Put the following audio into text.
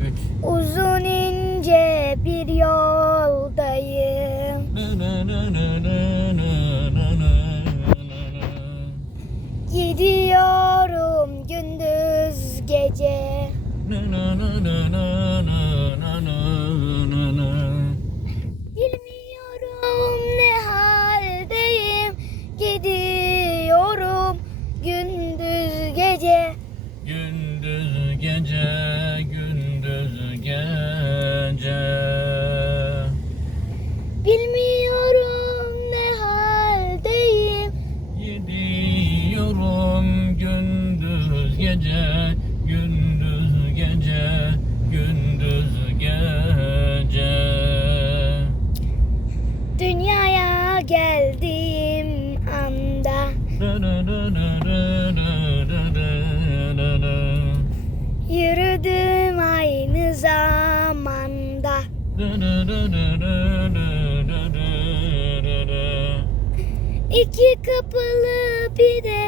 Üç. Uzun ince bir yoldayım. Nı nı nı nı nı nı nı nı. Gidiyorum gündüz gece. Nı nı nı nı nı nı nı nı nı nı. Bilmiyorum ne haldeyim. Gidiyorum gündüz gece. Gündüz gece, gece gündüz gece gündüz gece. Dünyaya geldiğim anda. Yürüdüm aynı zamanda. İki kapılı bir de